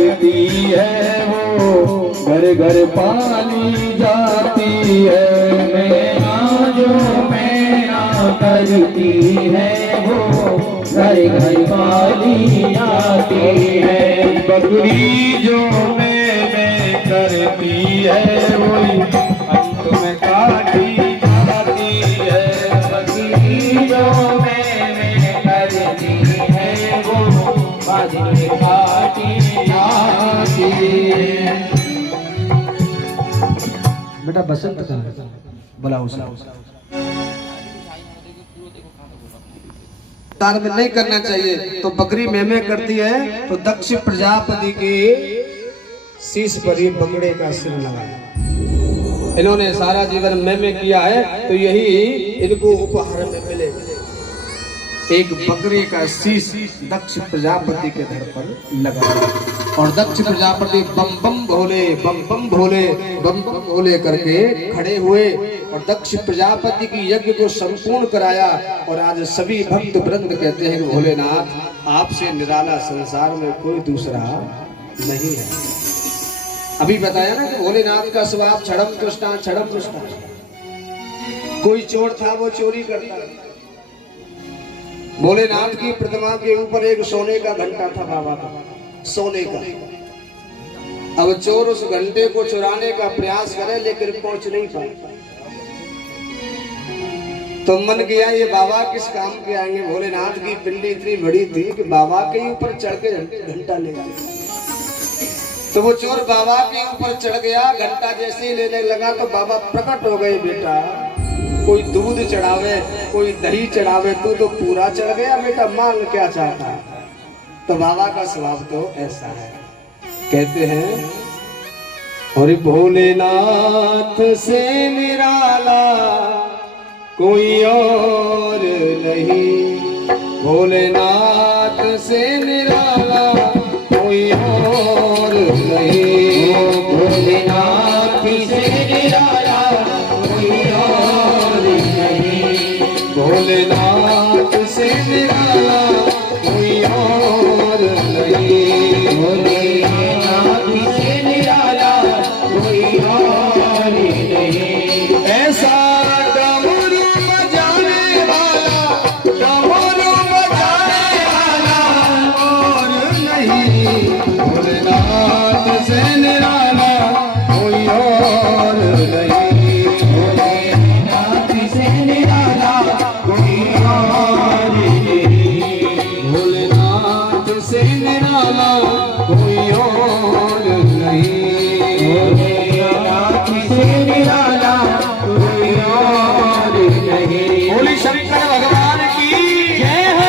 है वो घर घर पाली जाती है, मैना जो मैना करती है वो घर घर पाली जाती है। बकरी जो मैं करती है वही अंत में काटी जाती है, बकरी जो मैं करती है वो बाद में काटी जाती है। बेटा बसंत का बुलाओ तार में नहीं करना चाहिए। तो बकरी मेमे करती है तो दक्ष प्रजापति के शीश पर ही बकरे का सिर लगाया। इन्होंने सारा जीवन मेमे किया है तो यही इनको उपहार में मिले, एक बकरे का शीश दक्ष प्रजापति के धड़ पर लगा। और दक्ष प्रजापति बम बम भोले बम बम भोले बम बम भोले करके खड़े हुए और दक्ष प्रजापति की यज्ञ को संपूर्ण कराया। और आज सभी भक्त वृंद कहते हैं कि भोलेनाथ आपसे निराला संसार में कोई दूसरा नहीं है। अभी बताया ना कि भोलेनाथ का स्वभाव छड़म कृष्णा छड़म कृष्णा। कोई चोर था वो चोरी करता, भोलेनाथ की प्रतिमा के ऊपर एक सोने का घंटा था बाबा का, सोने का। अब चोर उस घंटे को चुराने का प्रयास करे लेकिन पहुंच नहीं पाए। तो मन किया ये बाबा किस काम के आएंगे। भोलेनाथ की पिंडी इतनी बड़ी थी कि बाबा के ऊपर चढ़ के घंटा ले गए। तो वो चोर बाबा के ऊपर चढ़ गया, घंटा जैसे ही लेने लगा तो बाबा प्रकट हो गए। बेटा कोई दूध चढ़ावे कोई दही चढ़ावे, तू तो पूरा चढ़ गया बेटा, मांग क्या चाहता है। तो बाबा का स्वभाव तो ऐसा है। कहते हैं और भोलेनाथ से निराला कोई और नहीं, भोलेनाथ से निराला कोई और नहीं, भोलेनाथ से निराला कोई और नहीं, भोलेनाथ से निराला कोई और नहीं, भोलेनाथ से निराला कोई और नहीं। ऐसा डमरू बजाने वाला और नहीं, भोलेनाथ से निराला कोई और नहीं, भोलेनाथ से निराला कोई और नहीं, भोलेनाथ से निराला कोई और नहीं, भोलेनाथ से निराला कोई और नहीं। बोली शंकर भगवान की जय हो।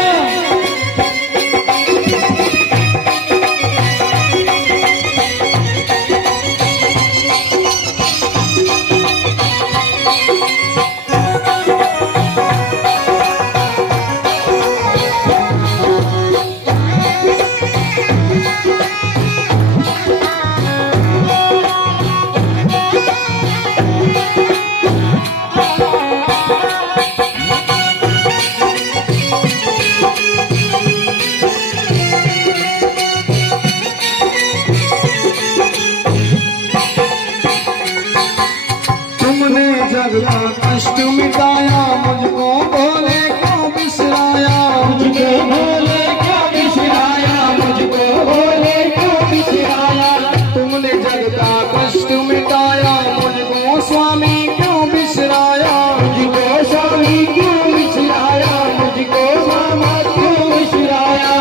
जग का कष्ट मिटाया मुझको भोले को बिसराया, मुझको भोले को बिसराया, मुझको भोले को बिसराया। तुमने जग का कष्ट मिटाया मुझको स्वामी क्यों बिसराया, मुझको स्वामी क्यों बिसराया, मुझको स्वामी क्यों बिसराया।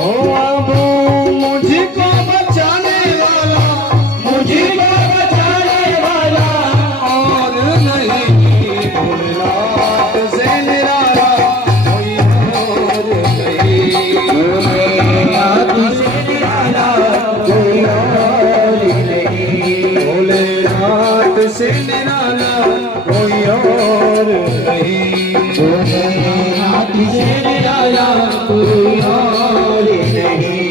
ओ अब मुझको बचाने वाला, मुझको बचाने वाला और नहीं, भोलेनाथ से निराला कोई और नहीं, भोलेनाथ से निराला कोई और नहीं, भोलेनाथ से निराला कोई और नहीं, भोलेनाथ से निराला कोई और नहीं।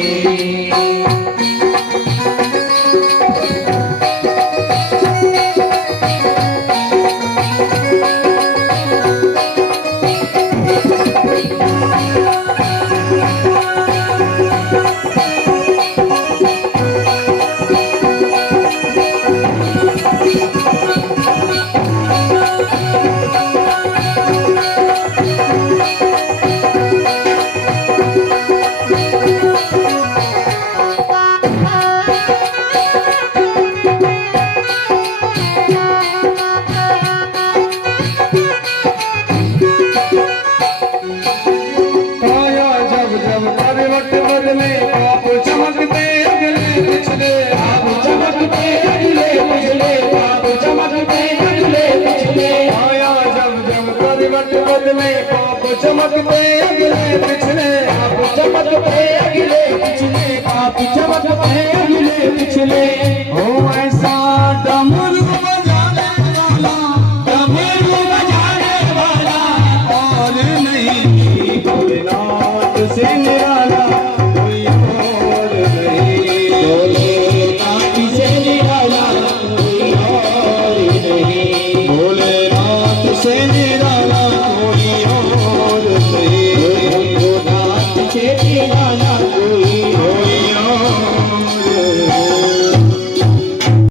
बदले पाप चमकते अगले पिछले, पाप चमकते अगले पिछले, पाप चमकते अगले पिछले। हो ऐसा डमरू बजाने वाला, डमरू बजाने वाला और नहीं भोलेनाथ से निराला कोई और नहीं, भोलेनाथ से निराला कोई और नहीं, भोलेनाथ से